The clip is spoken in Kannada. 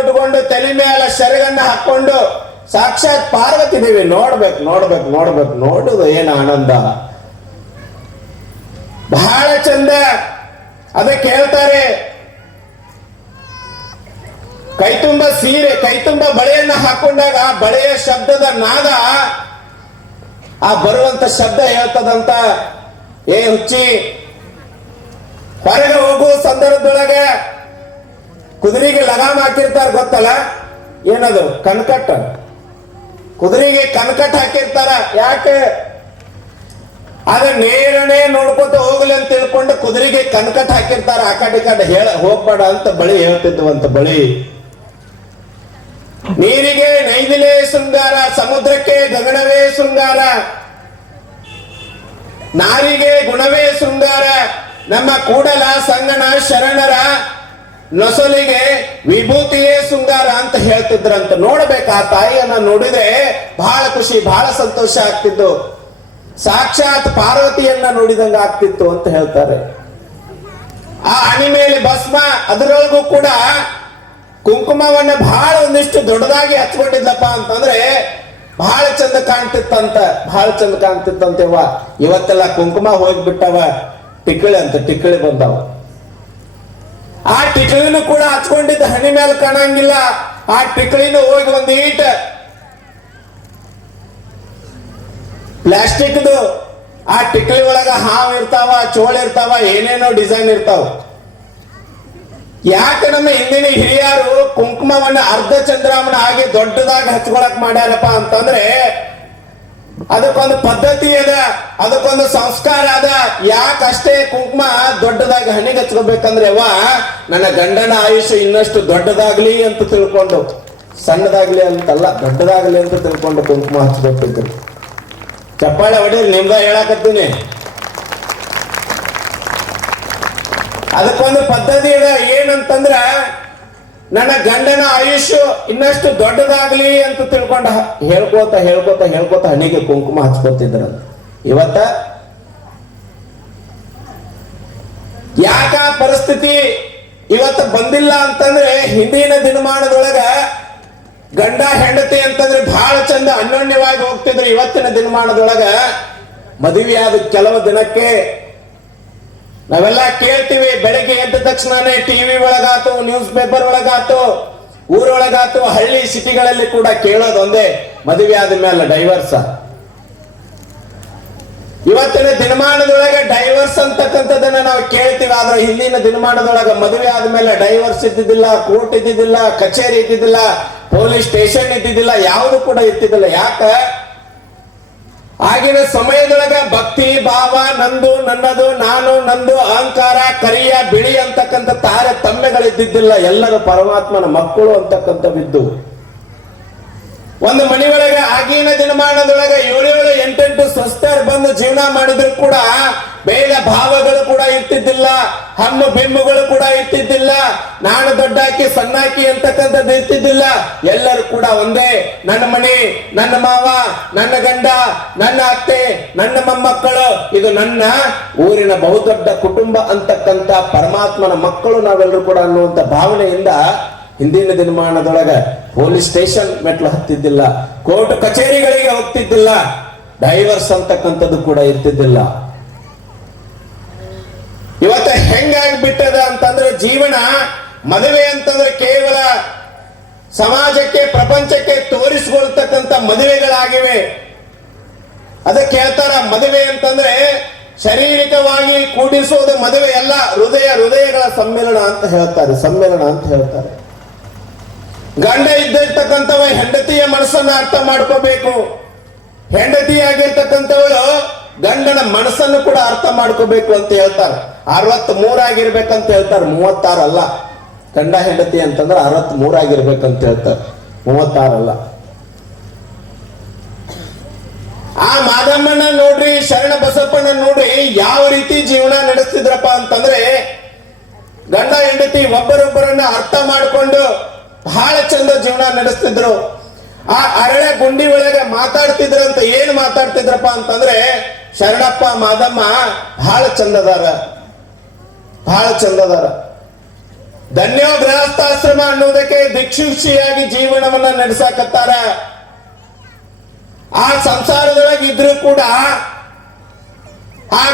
ಉಟ್ಕೊಂಡು ತಲೆ ಮೇಲೆ ಸೆರಗನ್ನ ಹಾಕೊಂಡು ಸಾಕ್ಷಾತ್ ಪಾರ್ವತಿ ದೇವಿ ನೋಡ್ಬೇಕು ನೋಡ್ಬೇಕು ನೋಡ್ಬೇಕು, ನೋಡುದು ಏನು ಆನಂದ, ಬಹಳ ಚಂದ. ಅದಕ್ಕೆ ಹೇಳ್ತಾರೆ, ಕೈತುಂಬ ಸೀರೆ ಕೈತುಂಬ ಬಳೆಯನ್ನ ಹಾಕೊಂಡಾಗ ಆ ಬಳೆಯ ಶಬ್ದದ ನಾದ, ಆ ಬರುವಂತ ಶಬ್ದ ಹೇಳ್ತದಂತ, ಏ ಹುಚ್ಚಿ, ಹೊರಗೆ ಹೋಗುವ ಸಂದರ್ಭದೊಳಗೆ ಕುದುರೆಗೆ ಲಗಾಮ್ ಹಾಕಿರ್ತಾರ ಗೊತ್ತಲ್ಲ, ಏನದು ಕನ್ಕಟ್, ಕುದುರೆಗೆ ಕನ್ಕಟ್ ಹಾಕಿರ್ತಾರ. ಯಾಕೆ? ಅದ ನೇರನೇ ನೋಡ್ಕೊತ ಹೋಗ್ಲಿ ಅಂತ ತಿಳ್ಕೊಂಡು ಕುದುರೆಗೆ ಕನ್ಕಟ್ ಹಾಕಿರ್ತಾರ. ಆ ಕಡೆ ಹೋಗ್ಬೇಡ ಅಂತ ಬಳಿ ಹೇಳ್ತಿದ್ವಂತ. ಬಳಿ ನೀರಿಗೆ ನೈದಿಲೇ ಶೃಂಗಾರ, ಸಮುದ್ರಕ್ಕೆ ಗಗನವೇ ಶೃಂಗಾರ, ನಾರಿಗೆ ಗುಣವೇ ಶೃಂಗಾರ, ನಮ್ಮ ಕೂಡಲ ಸಂಗನ ಶರಣರ ನೊಸಲಿಗೆ ವಿಭೂತಿಯೇ ಶೃಂಗಾರ ಅಂತ ಹೇಳ್ತಿದ್ರಂತ. ನೋಡ್ಬೇಕು, ಆ ತಾಯಿಯನ್ನ ನೋಡಿದ್ರೆ ಬಹಳ ಖುಷಿ, ಬಹಳ ಸಂತೋಷ ಆಗ್ತಿದ್ದು, ಸಾಕ್ಷಾತ್ ಪಾರ್ವತಿಯನ್ನ ನೋಡಿದಂಗ ಆಗ್ತಿತ್ತು ಅಂತ ಹೇಳ್ತಾರೆ. ಆ ಹಣಿ ಮೇಲೆ ಭಸ್ಮ, ಅದರೊಳಗೂ ಕೂಡ ಕುಂಕುಮವನ್ನ ಬಹಳ ಒಂದಿಷ್ಟು ದೊಡ್ಡದಾಗಿ ಹಚ್ಕೊಂಡಿದ್ಲಪ್ಪ ಅಂತಂದ್ರೆ ಬಹಳ ಚಂದ ಕಾಣ್ತಿತ್ತಂತ, ಬಹಳ ಚಂದ ಕಾಣ್ತಿತ್ತಂತೇವ. ಇವತ್ತೆಲ್ಲ ಕುಂಕುಮ ಹೋಗ್ಬಿಟ್ಟವ, ಟಿಕ್ಕಳಿ ಅಂತ ಟಿಕ್ಕಳಿ ಬಂದವ. ಆ ಟಿಕ್ಕಳಿನೂ ಕೂಡ ಹಚ್ಕೊಂಡಿದ್ದ ಹಣಿ ಮೇಲೆ ಕಾಣಂಗಿಲ್ಲ. ಆ ಟಿಕ್ಕಳಿನೂ ಹೋಗಿ ಒಂದು ಈಟ್ ಪ್ಲಾಸ್ಟಿಕ್ದು, ಆ ಟಿಕ್ಕಳಿ ಒಳಗ ಹಾವು ಇರ್ತಾವ, ಚೋಳ ಇರ್ತಾವ, ಏನೇನೋ ಡಿಸೈನ್ ಇರ್ತಾವ. ಯಾಕೆ ನಮ್ಮ ಹಿಂದಿನ ಹಿರಿಯರು ಕುಂಕುಮವನ್ನ ಅರ್ಧ ಚಂದ್ರಾಮನ ಹಾಗೆ ದೊಡ್ಡದಾಗಿ ಹಚ್ಕೊಳಕ್ ಮಾಡ್ಯಾರಪ್ಪ ಅಂತಂದ್ರೆ ಅದಕ್ಕೊಂದು ಪದ್ಧತಿ ಅದ, ಅದಕ್ಕೊಂದು ಸಂಸ್ಕಾರ ಅದ. ಯಾಕಷ್ಟೇ ಕುಂಕುಮ ದೊಡ್ಡದಾಗಿ ಹಣಿಗೆ ಹಚ್ಕೋಬೇಕಂದ್ರೆ ನನ್ನ ಗಂಡನ ಆಯುಷ್ಯ ಇನ್ನಷ್ಟು ದೊಡ್ಡದಾಗ್ಲಿ ಅಂತ ತಿಳ್ಕೊಂಡು, ಸಣ್ಣದಾಗ್ಲಿ ಅಂತಲ್ಲ, ದೊಡ್ಡದಾಗ್ಲಿ ಅಂತ ತಿಳ್ಕೊಂಡು ಕುಂಕುಮ ಹಚ್ಬೇಕಿದ್ರು. ಚಪ್ಪಾಳೆ ಹೊಡೀರಿ, ನಿಮ್ದ ಹೇಳಕತ್ತೀನಿ. ಅದಕ್ಕೊಂದು ಪದ್ಧತಿ ಇದೆ. ಏನಂತಂದ್ರ ನನ್ನ ಗಂಡನ ಆಯುಷ್ಯ ಇನ್ನಷ್ಟು ದೊಡ್ಡದಾಗ್ಲಿ ಅಂತ ತಿಳ್ಕೊಂಡು ಹೇಳ್ಕೋತ ಹೇಳ್ಕೋತ ಹೇಳ್ಕೋತ ಹಣಿಗೆ ಕುಂಕುಮ ಹಚ್ಕೋತಿದ್ರಂತ. ಇವತ್ತ ಯಾಕ ಪರಿಸ್ಥಿತಿ ಇವತ್ತು ಬಂದಿಲ್ಲ ಅಂತಂದ್ರೆ, ಹಿಂದಿನ ದಿನಮಾನದೊಳಗ ಗಂಡ ಹೆಂಡತಿ ಅಂತಂದ್ರೆ ಬಹಳ ಚಂದ ಅನ್ಯೋನ್ಯವಾಗಿ ಹೋಗ್ತಿದ್ರು. ಇವತ್ತಿನ ದಿನಮಾನದೊಳಗ ಮದುವೆ ಆದ ಕೆಲವು ದಿನಕ್ಕೆ ನಾವೆಲ್ಲ ಕೇಳ್ತೀವಿ, ಬೆಳಗ್ಗೆ ಎದ್ದ ತಕ್ಷಣನೇ ಟಿವಿ ಒಳಗಾತು, ನ್ಯೂಸ್ ಪೇಪರ್ ಒಳಗಾತು, ಊರೊಳಗಾತು, ಹಳ್ಳಿ ಸಿಟಿಗಳಲ್ಲಿ ಕೂಡ ಕೇಳೋದು ಒಂದೇ, ಮದುವೆ ಆದ ಮೇಲೆ ಡೈವರ್ಸ್. ಇವತ್ತಿನ ದಿನಮಾನದೊಳಗೆ ಡೈವರ್ಸ್ ಅಂತಕ್ಕಂಥದ್ದನ್ನ ನಾವು ಕೇಳ್ತೀವಿ. ಆದ್ರೆ ಹಿಂದಿನ ದಿನಮಾನದೊಳಗೆ ಮದುವೆ ಆದ್ಮೇಲೆ ಡೈವರ್ಸ್ ಇದ್ದಿದ್ದಿಲ್ಲ, ಕೋರ್ಟ್ ಇದ್ದಿದ್ದಿಲ್ಲ, ಕಚೇರಿ ಇದ್ದಿದ್ದಿಲ್ಲ, ಪೊಲೀಸ್ ಸ್ಟೇಷನ್ ಇದ್ದಿದ್ದಿಲ್ಲ, ಯಾವುದು ಕೂಡ ಇರ್ತಿದ್ದಿಲ್ಲ. ಯಾಕ? ಆಗಿನ ಸಮಯದೊಳಗ ಭಕ್ತಿ ಭಾವ, ನಂದು ನನ್ನದು, ನಾನು ನಂದು, ಅಹಂಕಾರ, ಕರಿಯ ಬಿಳಿ ಅಂತಕ್ಕಂಥ ತಾರತಮ್ಯಗಳಿದ್ದಿದ್ದಿಲ್ಲ. ಎಲ್ಲರೂ ಪರಮಾತ್ಮನ ಮಕ್ಕಳು ಅಂತಕ್ಕಂಥವಿದ್ದು. ಒಂದು ಮನೆಯೊಳಗೆ ಆಗಿನ ದಿನಮಾನದೊಳಗೆ 7-8 ಸ್ವಸ್ಥರು ಬಂದು ಜೀವನ ಮಾಡಿದ್ರು ಕೂಡ ಬೇಗ ಭಾವಗಳು ಕೂಡ ಇರ್ತಿದ್ದಿಲ್ಲ, ಹಣ್ಣು ಬೆಂಬುಗಳು ಕೂಡ ಇರ್ತಿದ್ದಿಲ್ಲ, ನಾನು ದೊಡ್ಡಾಕಿ ಸಣ್ಣಾಕಿ ಅಂತಕ್ಕಂಥದ್ದು ಇರ್ತಿದ್ದಿಲ್ಲ. ಎಲ್ಲರೂ ಕೂಡ ಒಂದೇ, ನನ್ನ ಮನೆ, ನನ್ನ ಮಾವ, ನನ್ನ ಗಂಡ, ನನ್ನ ಅತ್ತೆ, ನನ್ನ ಮೊಮ್ಮಕ್ಕಳು, ಇದು ನನ್ನ ಊರಿನ ಬಹುದೊಡ್ಡ ಕುಟುಂಬ ಅಂತಕ್ಕಂಥ ಪರಮಾತ್ಮನ ಮಕ್ಕಳು ನಾವೆಲ್ಲರೂ ಕೂಡ ಅನ್ನುವಂಥ ಭಾವನೆಯಿಂದ ಹಿಂದಿನ ದಿನಮಾನದೊಳಗ ಪೊಲೀಸ್ ಸ್ಟೇಷನ್ ಮೆಟ್ಲು ಹತ್ತಿದ್ದಿಲ್ಲ, ಕೋರ್ಟ್ ಕಚೇರಿಗಳಿಗೆ ಹೋಗ್ತಿದ್ದಿಲ್ಲ, ಡೈವರ್ಸ್ ಅಂತಕ್ಕಂಥದ್ದು ಕೂಡ ಇರ್ತಿದ್ದಿಲ್ಲ. ಇವತ್ತ ಹೆಂಗಾಗಿ ಬಿಟ್ಟದ ಅಂತಂದ್ರೆ ಜೀವನ, ಮದುವೆ ಅಂತಂದ್ರೆ ಕೇವಲ ಸಮಾಜಕ್ಕೆ, ಪ್ರಪಂಚಕ್ಕೆ ತೋರಿಸಿಕೊಳ್ತಕ್ಕಂಥ ಮದುವೆಗಳಾಗಿವೆ. ಅದಕ್ಕೆ ಹೇಳ್ತಾರ, ಮದುವೆ ಅಂತಂದ್ರೆ ಶಾರೀರಿಕವಾಗಿ ಕೂಡಿಸೋದು ಮದುವೆ ಎಲ್ಲ, ಹೃದಯಗಳ ಸಮ್ಮಿಲನ ಅಂತ ಹೇಳ್ತಾರೆ, ಸಮ್ಮಿಲನ ಅಂತ ಹೇಳ್ತಾರೆ. ಗಂಡ ಇದ್ದಿರ್ತಕ್ಕಂಥವ ಹೆಂಡತಿಯ ಮನಸ್ಸನ್ನ ಅರ್ಥ ಮಾಡ್ಕೋಬೇಕು, ಹೆಂಡತಿಯಾಗಿರ್ತಕ್ಕಂಥವಳು ಗಂಡನ ಮನಸ್ಸನ್ನು ಕೂಡ ಅರ್ಥ ಮಾಡ್ಕೋಬೇಕು ಅಂತ ಹೇಳ್ತಾರೆ. 63 ಆಗಿರ್ಬೇಕಂತ ಹೇಳ್ತಾರೆ, 36 ಅಲ್ಲ. ಗಂಡ ಹೆಂಡತಿ ಅಂತಂದ್ರೆ 63 ಆಗಿರ್ಬೇಕಂತ ಹೇಳ್ತಾರೆ, 36 ಅಲ್ಲ. ಆ ಮಾದಮ್ಮನ ನೋಡ್ರಿ, ಶರಣ ಬಸಪ್ಪನ ನೋಡ್ರಿ, ಯಾವ ರೀತಿ ಜೀವನ ನಡೆಸ್ತಿದ್ರಪ್ಪ ಅಂತಂದ್ರೆ ಗಂಡ ಹೆಂಡತಿ ಒಬ್ಬರೊಬ್ಬರನ್ನ ಅರ್ಥ ಮಾಡಿಕೊಂಡು ಬಹಳ ಚಂದ ಜೀವನ ನಡೆಸ್ತಿದ್ರು. ಆ ಅರಳೆ ಗುಂಡಿ ಒಳಗೆ ಮಾತಾಡ್ತಿದ್ರಂತ. ಏನ್ ಮಾತಾಡ್ತಿದ್ರಪ್ಪ ಅಂತಂದ್ರೆ, ಶರಣಪ್ಪ ಮಾದಮ್ಮ ಬಹಳ ಚಂದದಾರ, ಬಹಳ ಚಂದದಾರ. ಧನ್ಯೋ ಗೃಹಸ್ಥಾಶ್ರಮ ಅನ್ನುವುದಕ್ಕೆ ದಿಕ್ಷುಷಿಯಾಗಿ ಜೀವನವನ್ನ ನಡೆಸಾಕತ್ತಾರ. ಆ ಸಂಸಾರದೊಳಗೆ ಇದ್ರೂ ಕೂಡ ಆ